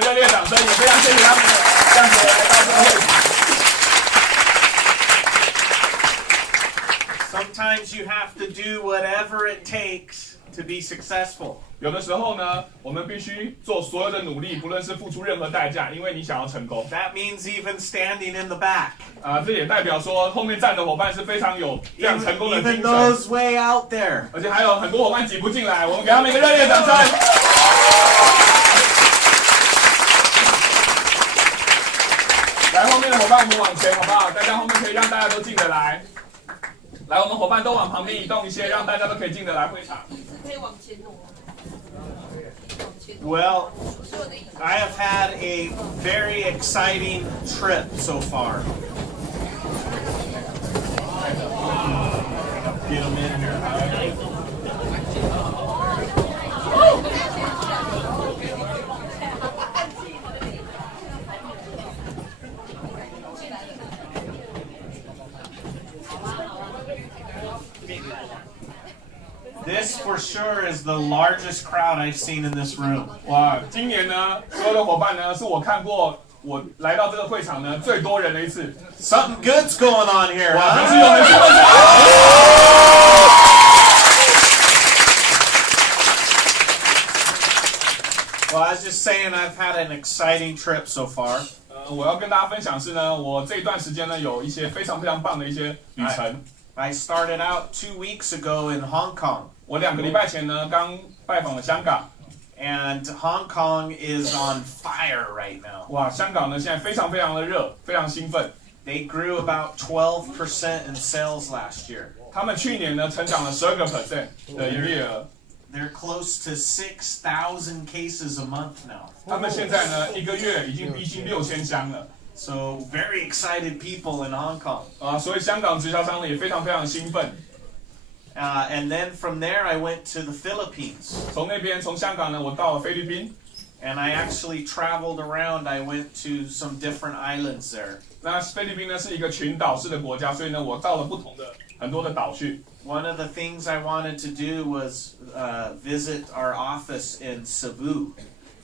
热烈掌声，也非常谢谢他们这样子来到这个会场。Sometimes you have to do whatever it takes to be successful. 有的时候呢，我们必须做所有的努力，不论是付出任何代价，因为你想要成功。That means even standing in the back. 这也代表说后面站的伙伴是非常有这样成功的精 Even 神。 those way out there. 而且还有很多伙伴挤不进来，我们给他们一个热烈的掌声。来，后面的伙伴我们往前好不好？大家后面可以让大家都进得来。来，我们伙伴都往旁边移动一些，让大家都可以进得来会场。可以往前挪。Well, I have had a very exciting trip so far. Get them in here. This for sure is the largest crowd I've seen in this room. 哇，今年呢，所有的伙伴呢，是我看过我来到这个会场呢最多人的一次。Something good's going on here, 哇， huh? 可是有很兴奋的。Well, I was just saying I've had an exciting trip so far. 我要跟大家分享是呢，我这一段时间呢有一些非常非常棒的一些旅程。I started out 2 weeks ago in Hong Kong. 我2个礼拜前呢刚拜访了香港。And Hong Kong is on fire right now. 哇，香港呢现在非常非常的热，非常兴奋。They grew about 12% in sales last year. 他们去年呢成长了12% 的营业额。They're close to 6,000 cases a month now. 他们现在呢1个月已经逼近6000箱了。So very excited people in Hong Kong. 所以香港直销商呢也非常非常兴奋。And then from there I went to the Philippines. 从香港呢我到了菲律宾。And I actually traveled around. I went to some different islands there. 那菲律宾呢是一个群岛式的国家，所以呢我到了不同的很多的岛去。One of the things I wanted to do was visit our office in Cebu.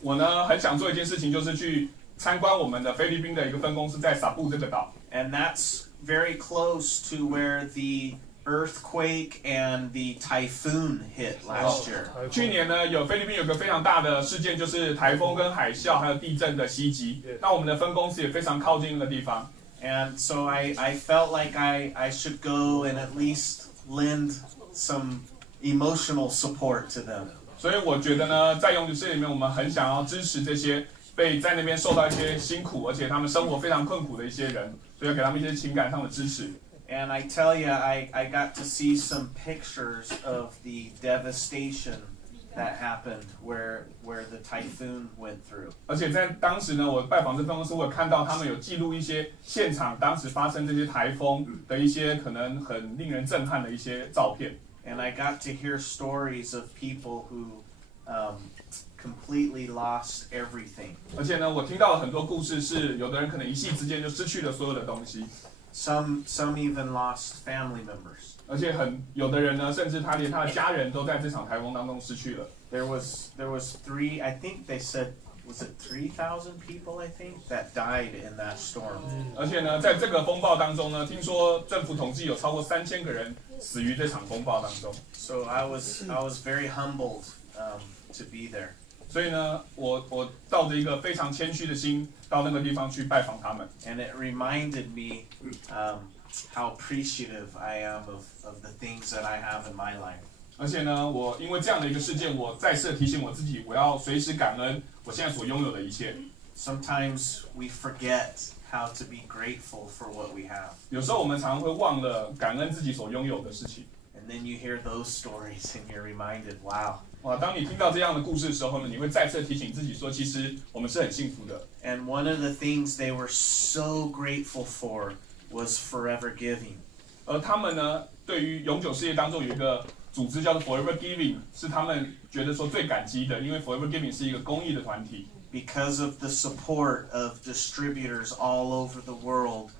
我呢很想做一件事情，就是去参观我们的菲律宾的一个分公司在沙布这个岛。And that's very close to where the earthquake and the typhoon hit last year. 去年呢菲律宾有个非常大的事件，就是台风跟海啸还有地震的袭击。那我们的分公司也非常靠近那个地方。And so I felt like I should go and at least lend some emotional support to them. 所以我觉得呢，在永久事业里面，我们很想要支持这些被在那边受到一些辛苦，而且他们生活非常困苦的一些人，所以要给他们一些情感上的支持。And I tell you, I got to see some pictures of the devastation that happened where the typhoon went through. 而且在当时呢，我拜访这分公司，我有看到他们有记录一些现场当时发生这些台风的一些可能很令人震撼的一些照片。And I got to hear stories of people who completely lost everything. 而且呢，我听到了很多故事，是有的人可能一夕之间就失去了所有的东西。Some even lost family members. 而且有的人呢，甚至他连他的家人都在这场台风当中失去了。There was 3, I think they said, was it 3,000 people, I think, that died in that storm. 而且呢，在这个风暴当中呢，听说政府统计有超过3000个人死于这场风暴当中。So I was very humbled to be there. 所以呢，我抱着一个非常谦虚的心到那个地方去拜访他们。And it reminded me how appreciative I am of the things that I have in my life. 而且呢，我因为这样的一个事件，我再次提醒我自己，我要随时感恩我现在所拥有的一切。Sometimes we forget how to be grateful for what we have. 有时候我们常常会忘了感恩自己所拥有的事情。And then you hear those stories and you're reminded, wow. 哇，当你听到这样的故事的时候呢，你会再次提醒自己说，其实我们是很幸福的。And one of the things they were so grateful for was forever giving. 而他们呢，对于永久事业当中有一个组织叫做 Forever Giving， 是他们觉得说最感激的，因为 Forever Giving 是一个公益的团体。Because of the support of distributors all over the world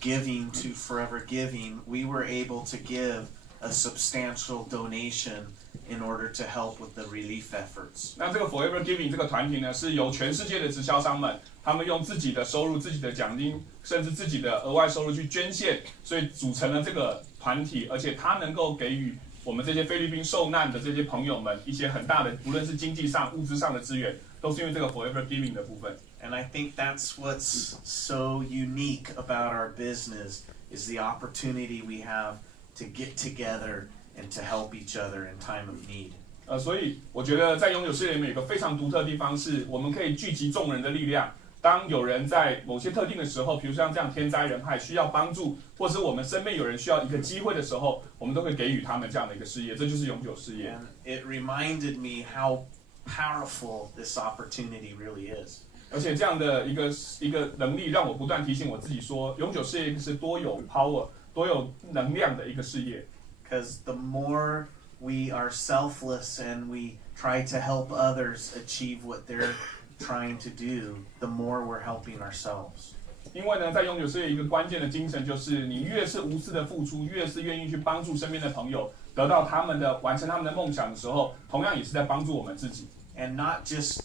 giving to Forever Giving, we were able to give a substantial donation in order to help with the relief efforts. 那这个 Forever Giving 这个团体呢，是由全世界的直销商们，他们用自己的收入、自己的奖金，甚至自己的额外收入去捐献，所以组成了这个团体，而且它能够给予我们这些菲律宾受难的这些朋友们一些很大的，无论是经济上、物质上的资源，都是因为这个 Forever Giving 的部分。And I think that's what's so unique about our business is the opportunity we have to get together and to help each other in time of need. 所以我觉得在永久事业里面有一个非常独特的地方，是我们可以聚集众人的力量。当有人在某些特定的时候，比如像这样天灾人害需要帮助，或是我们身边有人需要一个机会的时候，我们都会给予他们这样的一个事业，这就是永久事业。And it reminded me how powerful this opportunity really is. 而且这样的一个能力，让我不断提醒我自己说，永久事业是多有 power、多有能量的一个事业。Because the more we are selfless and we try to help others achieve what they're trying to do, the more we're helping ourselves. 因为呢，在永久事业一个关键的精神就是，你越是无私的付出，越是愿意去帮助身边的朋友，得到他们的完成他们的梦想的时候，同样也是在帮助我们自己。And not just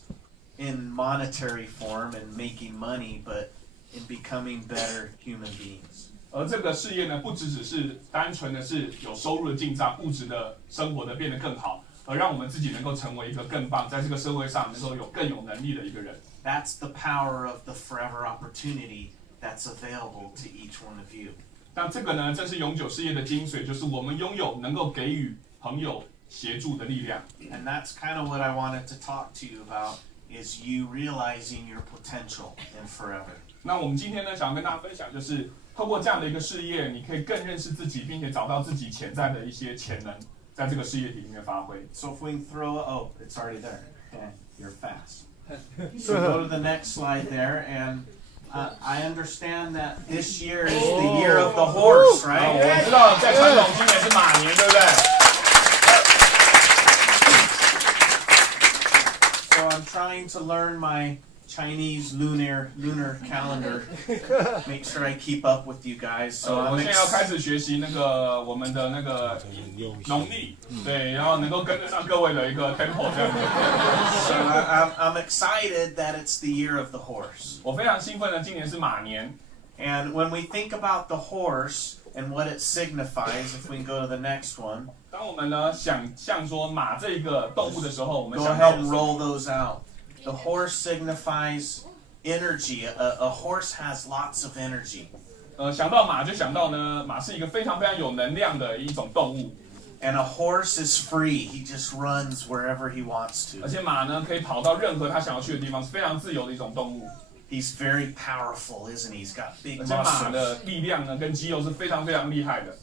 in monetary form and making money, but in becoming better human beings. 而这个事业呢，不只是单纯的是有收入的进账，物质的生活的变得更好，而让我们自己能够成为一个更棒，在这个社会上能够有更有能力的一个人。That's the power of the forever opportunity that's available to each one of you. 那这个呢，正是永久事业的精髓，就是我们拥有能够给予朋友协助的力量。And that's kind of what I wanted to talk to you about, is you realizing your potential in forever. 那我们今天呢，想要跟大家分享，就是透过这样的一个事业，你可以更认识自己，并且找到自己潜在的一些潜能，在这个事业体里面发挥。So if we can throw, it's already there. Okay, you're fast. So go to the next slide there, and I understand that this year is the year of the horse, 我 right? 知道在传统今年是马年，对不对？ So I'm trying to learn my Chinese lunar calendar. Make sure I keep up with you guys. So 我 I'm 现在要开始学习那个我们的那个农历，对，然后能够跟得上各位的一个 tempo 这样子。So I'm excited that it's the year of the horse. 我非常兴奋的，今年是马年。And when we think about the horse and what it signifies, if we can go to the next one. 当我们呢想象说马这个动物的时候，我们 Go 想到 ahead 的 and 是 roll those out. The horse signifies energy. A horse has lots of energy. 想到马就想到呢，马是一个非常非常有能量的一种动物， And a horse is free. He just runs wherever he wants 而 to. 且马呢可以跑到任何他想要去的地方，是非常自由的一种动物。 He's very powerful, isn't he? He's got big 而且马 muscles. 的力量呢跟肌肉是非常非常厉害的。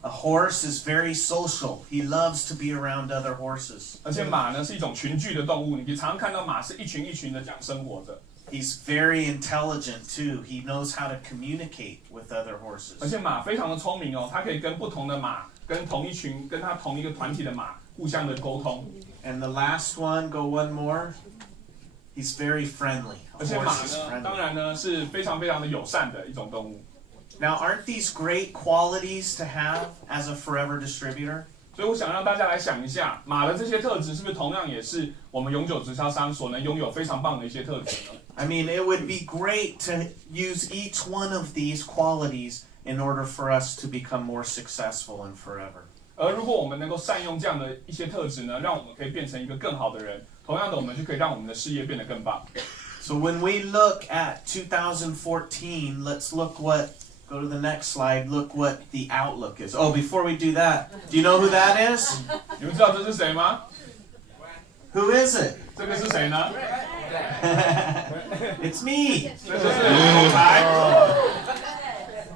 A horse is very social. He loves to be around other horses. 而且马呢是一种群居的动物，你可以常常看到马是一群一群的这样生活着。 He's very intelligent too. He knows how to communicate with other 而 horses. 且马非常的聪明哦，它可以跟不同的马、跟同一群、跟它同一个团体的马互相的沟通。 And the last one, go one more. He's very friendly. 而 A 且马 horse is 呢，当 friendly. 然呢是非常非常的友善的一种动物。 Now, aren't these great qualities to have as a forever distributor? 所以我想让大家来想一下，马的这些特质是不是同样也是我们永久直销商所能拥有非常棒的一些特质呢？ I mean, it would be great to use each one of these qualities in order for us to become more successful in forever. 而如果我们能够善用这样的一些特质呢，让我们可以变成一个更好的人，同样的，我们就可以让我们的事业变得更棒。 So when we look at 2014, let's look what, go to the next slide, look what the outlook is. Oh, before we do that, do you know who that is? 你们知道这是谁吗？ Who is it? 这个是谁呢？ It's me. 这就是总裁。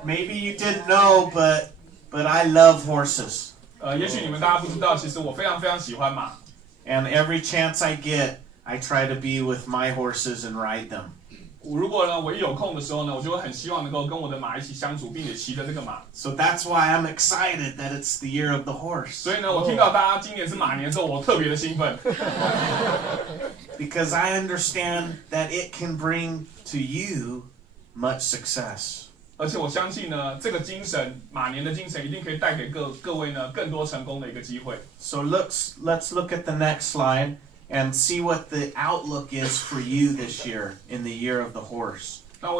Maybe you didn't know, but I love horses. 也许你们大家不知道，其实我非常非常喜欢马。 And every chance I get, I try to be with my horses and ride them. 如果呢，我一有空的时候呢，我就会很希望能够跟我的马一起相处，并且骑着这个马。 So that's why I'm excited that it's the year of the horse. 所以呢，我听到大家今年是马年的时候，我特别的兴奋， Because I understand that it can bring to you much success. 而且我相信呢，这个精神，马年的精神一定可以带给各位呢更多成功的一个机会。So let's look at the next slide and see what the outlook is for you this year in the year of the horse. 那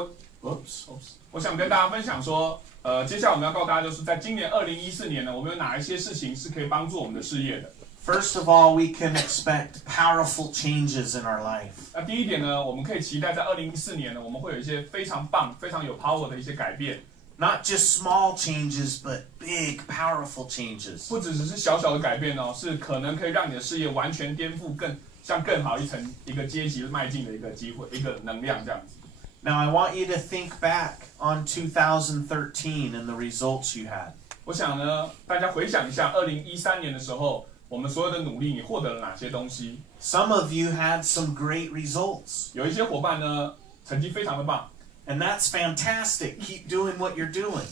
我想跟大家分享说，接下来我们要告诉大家，就是在今年2014年呢，我们有哪一些事情是可以帮助我们的事业的。First of all, we can expect powerful changes in our life. 那第一点呢，我们可以期待在2014年呢，我们会有一些非常棒、非常有 power 的一些改变。Not just small changes, but big, powerful changes. 不只是小小的改变哦，是可能可以让你的事业完全颠覆，向更好一个阶级迈进的一个机会，一个能量这样子。Now, I want you to think back on 2013 and the results you had. 我想呢，大家回想一下2013年的时候，我们所有的努力，你获得了哪些东西？ Some of you had some great results. 有一些伙伴呢，成绩非常的棒。And that's fantastic. Keep doing what you're doing.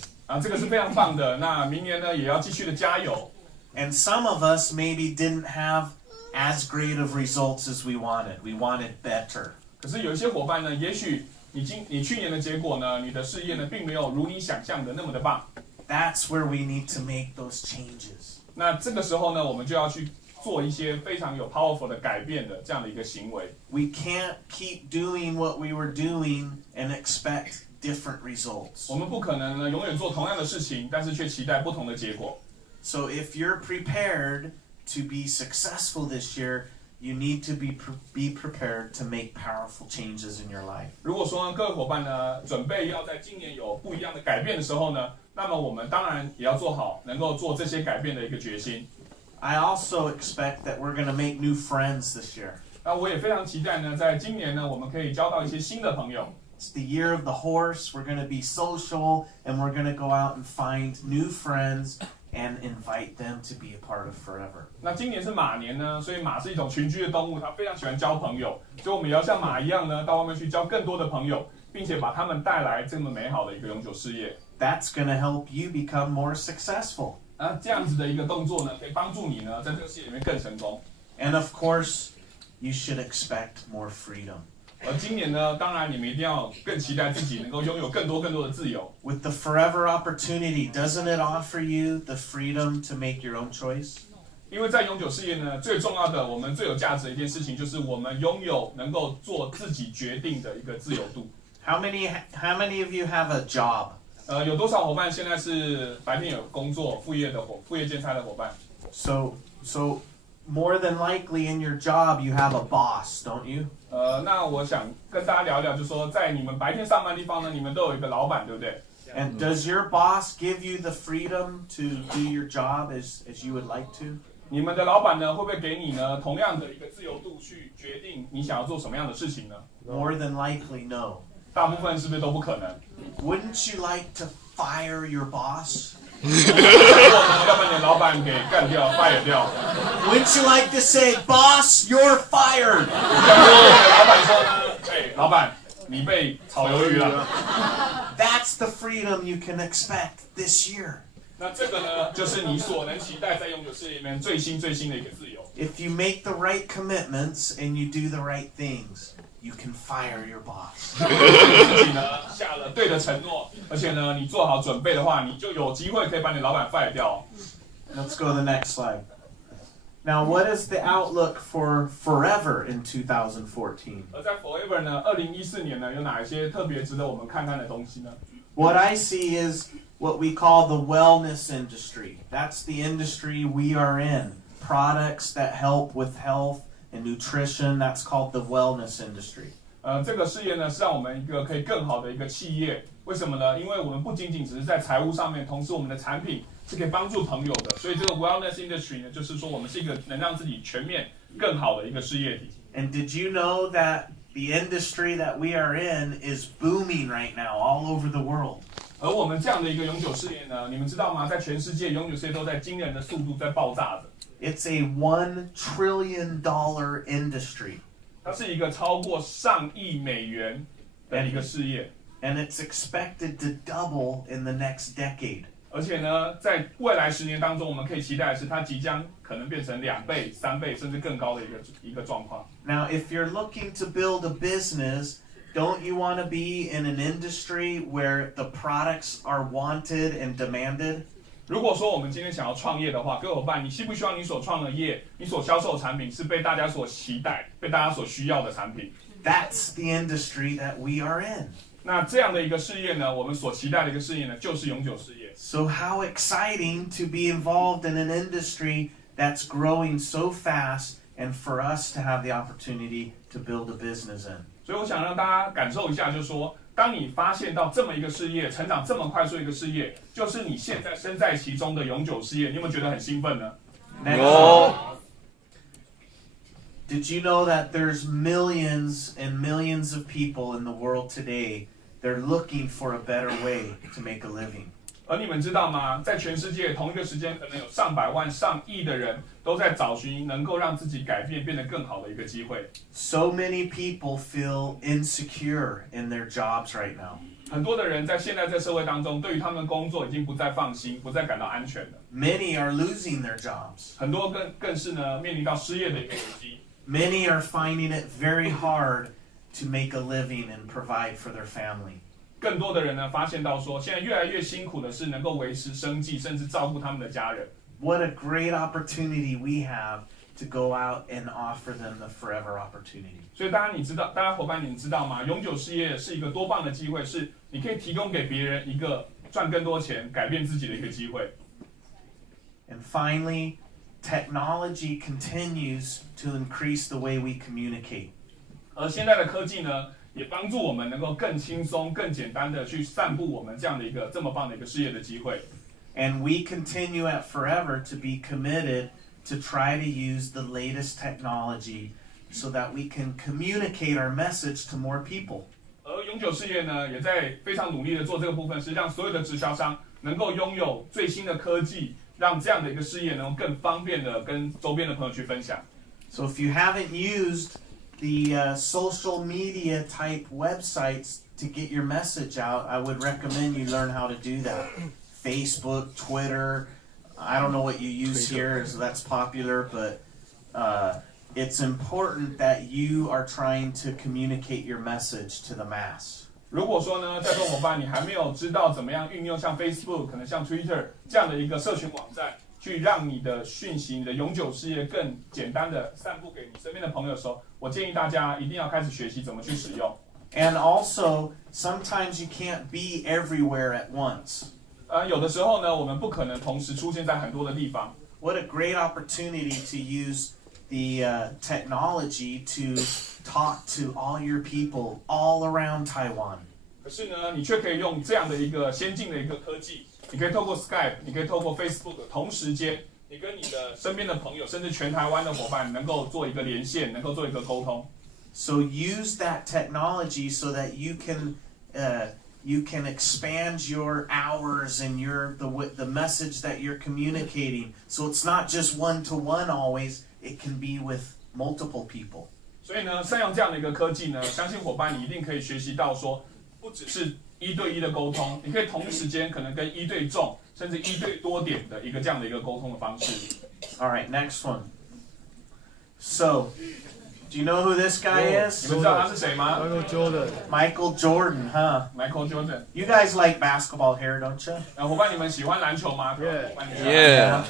这个是非常棒的。那明年呢，也要继续的加油。And some of us maybe didn't have as great of results as we wanted. We wanted better. 可是有一些伙伴呢，也许你去年的结果呢，你的事业呢，并没有如你想象的那么的棒。That's where we need to make those changes. 那这个时候呢，我们就要去做一些非常有 powerful 的改变的这样的一个行为。We can't keep doing what we were doing and expect different results. 我们不可能呢永远做同样的事情，但是却期待不同的结果。So if you're prepared to be successful this year, you need to be prepared to make powerful changes in your life. 如果说各位伙伴呢，准备要在今年有不一样的改变的时候呢，那么我们当然也要做好能够做这些改变的一个决心。I also expect that we're going to make new friends this year. 那我也非常期待呢，在今年呢，我们可以交到一些新的朋友。It's the year of the horse. We're going to be social, and we're going to go out and find new friends and invite them to be a part of forever. 那今年是马年呢，所以马是一种群居的动物，它非常喜欢交朋友，所以我们也要像马一样呢，到外面去交更多的朋友，并且把他们带来这么美好的一个永久事业。That's going to help you become more successful. 这样子的一个动作呢，可以帮助你呢，在这个事业里面更成功。And of course, you should expect more freedom. 而今年呢，当然你们一定要更期待自己能够拥有更多的自由。With the forever opportunity, doesn't it offer you the freedom to make your own choice? 因为在永久事业呢，最重要的，我们最有价值的一件事情，就是我们拥有能够做自己决定的一个自由度。How many of you have a job? 有多少伙伴现在是白天有工作、副业兼差的伙伴？ So more than likely in your job you have a boss, don't you? 那我想跟大家聊聊，就是说在你们白天上班的地方呢，你们都有一个老板，对不对？ And does your boss give you the freedom to do your job as you would like to? 你们的老板呢，会不会给你呢同样的一个自由度去决定你想要做什么样的事情呢？ More than likely, no. 大部分是不是都不可能？ Wouldn't you like to fire your boss? 要把你的老板给干掉、fire 掉。 Wouldn't you like to say, "Boss, you're fired"? 老板说呢，老板，你被炒鱿鱼了。That's the freedom you can expect this year. 那这个呢，就是你所能期待在永久事业里面最新的一个自由。If you make the right commitments and you do the right things, you can fire your boss. 自己呢下了对的承诺，而且呢你做好准备的话，你就有机会可以把你老板 fire 掉。Let's go to the next slide. Now, what is the outlook for forever in 2014? 而在 Forever 呢，2014年呢有哪一些特别值得我们看看的东西呢？ What I see is what we call the wellness industry. That's the industry we are in. Products that help with health and nutrition, that's called the wellness industry. 这个事业呢是让我们一个可以更好的一个企业。为什么呢？因为我们不仅仅只是在财务上面，同时我们的产品是可以帮助朋友的。所以这个 wellness industry 呢，就是说我们是一个能让自己全面更好的一个事业体。And did you know that the industry that we are in is booming right now all over the world? 而我们这样的一个永久事业呢，你们知道吗？在全世界永久事业都在惊人的速度在爆炸着。It's a $1 trillion industry. 它是一个超过上亿美元的一个事业。And it's expected to double in the next decade. 而且呢，在未来10年当中，我们可以期待的是，它即将可能变成2倍、3倍，甚至更高的一个状况。Now, if you're looking to build a business Don't you want to be in an industry where the products are wanted and demanded? 如果说我们今天想要创业的话，各位伙伴，你希不希望你所创的业、你所销售的产品是被大家所期待、被大家所需要的产品？ That's the industry that we are in. 那这样的一个事业呢，我们所期待的一个事业呢，就是永久事业。So how exciting to be involved in an industry that's growing so fast and for us to have the opportunity to build a business in. 所以我想让大家感受一下，就是说，当你发现到这么一个事业成长这么快速的一个事业，就是你现在身在其中的永久事业，你有没有觉得很兴奋呢？ Did you know that there's millions and millions of people in the world today? They're looking for a better way to make a living. 而你们知道吗？在全世界同一个时间，可能有上百万、上亿的人都在找寻能够让自己改变、变得更好的一个机会。So many people feel insecure in their jobs right now. 很多的人在现在这社会当中，对于他们的工作已经不再放心，不再感到安全了。Many are losing their jobs. 很多更是呢面临到失业的一个危机。Many are finding it very hard to make a living and provide for their family. 更多的人呢发现到说，现在越来越辛苦的是能够维持生计，甚至照顾他们的家人。What a great opportunity we have to go out and offer them the forever opportunity. 所以大家伙伴，你们知道吗？永久事业是一个多棒的机会，是你可以提供给别人一个赚更多钱、改变自己的一个机会。And finally, technology continues to increase the way we communicate. 而现在的科技呢，也帮助我们能够更轻松、更简单的去散布我们这样的一个这么棒的一个事业的机会。And we continue at Forever to be committed to try to use the latest technology so that we can communicate our message to more people. 而永久事业呢，也在非常努力的做这个部分，是让所有的直销商能够拥有最新的科技，让这样的一个事业能够更方便的跟周边的朋友去分享。So if you haven't used the social media type websites to get your message out, I would recommend you learn how to do that. Facebook, Twitter, I don't know what you use here, so that's popular, but it's important that you are trying to communicate your message to the mass. 如果说呢，在座伙伴你还没有知道怎么样运用像 Facebook、可能像 Twitter 这样的一个社群网站，去让你的讯息、你的永久事业更简单的散布给你身边的朋友的时候，我建议大家一定要开始学习怎么去使用。And also, sometimes you can't be everywhere at once. 有的时候呢，我们不可能同时出现在很多的地方。What a great opportunity to use the technology to talk to all your people all around Taiwan. 可是呢，你却可以用这样的一个先进的一个科技，你可以透过 Skype， 你可以透过 Facebook， 同时间，你跟你的身边的朋友，甚至全台湾的伙伴，能够做一个连线，能够做一个沟通。So use that technology so that you can expand your hours and the message that you're communicating. So it's not just one-to-one always. It can be with multiple people. 所以呢，善用这样的一个科技呢，相信伙伴你一定可以学习到说，不只是一对一的沟通，你可以同一时间可能跟一对众，甚至一对多点的一个这样的一个沟通的方式。All right, next one. So, do you know who this guy is? 你们知道他是谁吗 Michael Jordan, huh? ？Michael Jordan。 You guys like basketball here, don't you? 伙伴，你们喜欢篮球吗 Yeah.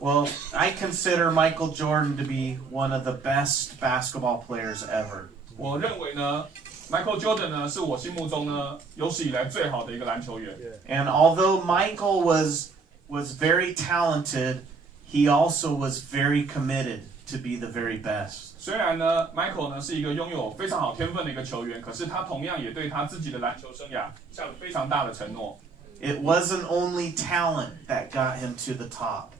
Well, I consider Michael Jordan to be one of the best basketball players ever. 我认为呢 ，Michael Jordan 呢是我心目中呢有史以来最好的一个篮球员。And although Michael was very talented, he also was very committed to be the very best. 虽然呢 ，Michael 呢是一个拥有非常好天分的一个球员，可是他同样也对他自己的篮球生涯下了非常大的承诺。It wasn't only talent that got him to the top.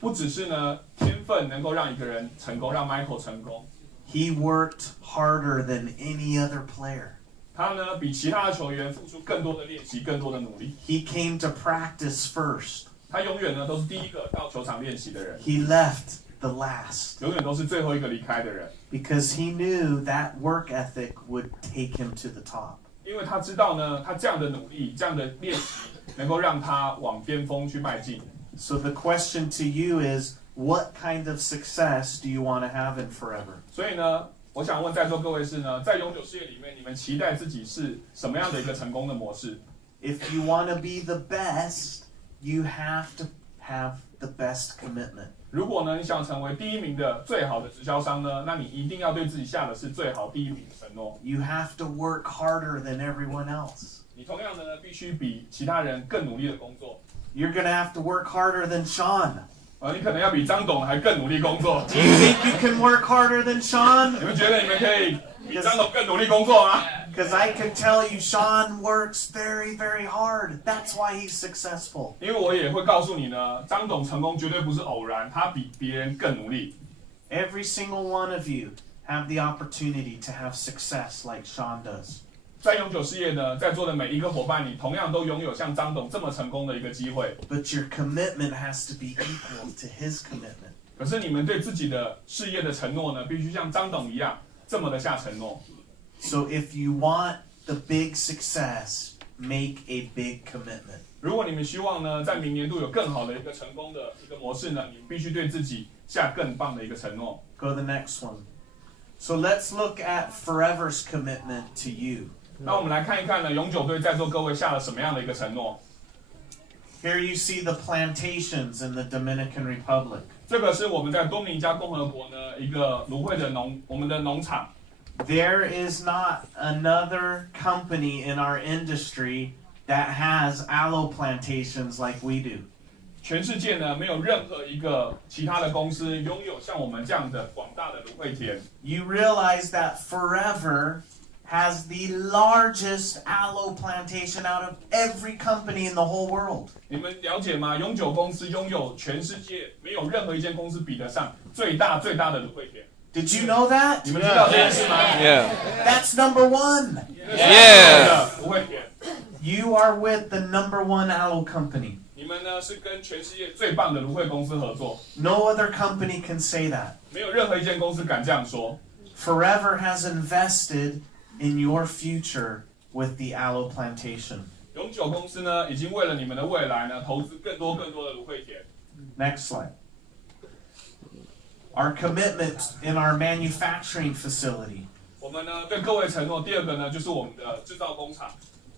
不只是呢天分能够让一个人成功，让 Michael 成功。He worked harder than any other player. 他呢比其他的球员付出更多的练习，更多的努力。He came to practice first. 他永远呢都是第一个到球场练习的人。He left the last. 永远都是最后一个离开的人。Because he knew that work ethic would take him to the top. 因为他知道呢，他这样的努力，这样的练习，能够让他往巅峰去迈进。So the question to you is, what kind of success do you want to have in Forever? 所以呢，我想问在座各位是呢，在永久事业里面，你们期待自己是什么样的一个成功的模式？ If you want to be the best, you have to have the best commitment. 如果呢，你想成为第一名的最好的直销商呢，那你一定要对自己下的是最好第一名的承诺。You have to work harder than everyone else. 你同样的呢，必须比其他人更努力的工作。 You're going to have to work harder than Sean. 你可能要比张董还更努力工作。 Do you think you can work harder than Sean? 你们觉得你们可以比张董更努力工作吗？ Because I can tell you, Sean works very, very hard. That's why he's successful. 因为我也会告诉你呢，张董成功绝对不是偶然，他比别人更努力。 Every single one of you have the opportunity to have success like Sean does. 在永久事业呢，在座的每一个伙伴，你同样都拥有像张董这么成功的一个机会。 But your commitment has to be equal to his commitment. 可是你们对自己的事业的承诺呢，必须像张董一样这么的下承诺。 So if you want the big success, make a big commitment. 如果你们希望呢，在明年度有更好的一个成功的一个模式呢，你们必须对自己下更棒的一个承诺。 Go to the next one. So let's look at Forever's commitment to you. 那我们来看一看呢，永久对在座各位下了什么样的一个承诺？ Here you see the plantations in the Dominican Republic. 这个是我们在多米尼加共和国呢一个芦荟的我们的农场。 There is not another company in our industry that has aloe plantations like we do. 全世界呢，没有任何一个其他的公司拥有像我们这样的广大的芦荟田。 You realize that Forever has the largest aloe plantation out of every company in the whole world. 你们了解吗？永久公司拥有全世界没有任何一间公司比得上最大的芦荟田。 Did you know that? 你们知道这件事吗 Yeah. That's number one. Yeah. 芦荟田。 You are with the number one aloe company. 你们呢是跟全世界最棒的芦荟公司合作， No other company can say that. 没有任何一间公司敢这样说。 Forever has invested in your future with the aloe plantation. 永久公司呢，已经为了你们的未来呢，投资更多的芦荟田。 Next slide. Our commitment in our manufacturing facility. 我们呢对各位承诺，第二个呢就是我们的制造工厂。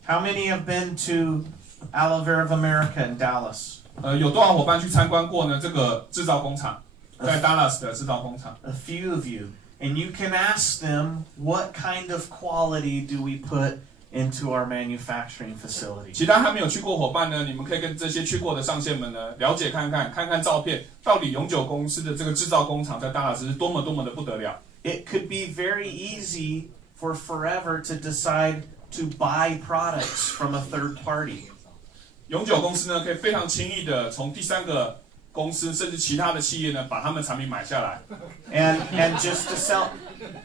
How many have been to Aloe Vera of America in Dallas? 有多少伙伴去参观过呢？这个制造工厂，在 Dallas 的制造工厂。 A few of you. And you can ask them, what kind of quality do we put into our manufacturing facility? 其他还没有去过伙伴呢，你们可以跟这些去过的上线们呢了解看看照片，到底永久公司的这个制造工厂在达拉斯是多么的不得了。 It could be very easy for Forever to decide to buy products from a third party. 永久公司呢可以非常轻易的从第三个公司甚至其他的企业呢把他们产品买下来。 And just to sell,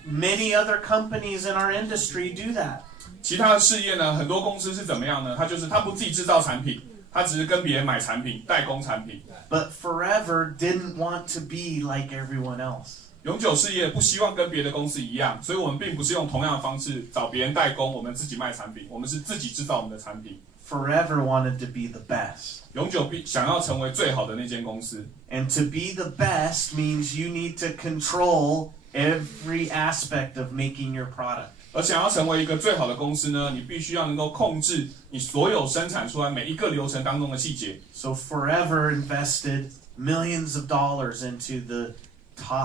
many other companies in our industry do that. 其他的事业呢，很多公司是怎么样呢？他不自己制造产品，他只是跟别人买产品，代工产品。 But Forever didn't want to be like everyone else. 永久事业不希望跟别的公司一样，所以我们并不是用同样的方式找别人代工，我们自己卖产品，我们是自己制造我们的产品。 Forever wanted to be the best. 永久想要成为最好的那间公司， And to be the best means you need to control every aspect of making your product. 而想要成为一个最好的公司呢，你必须要能够控制你所有生产出来每一个流程当中的细节。 So Forever invested millions of dollars into the top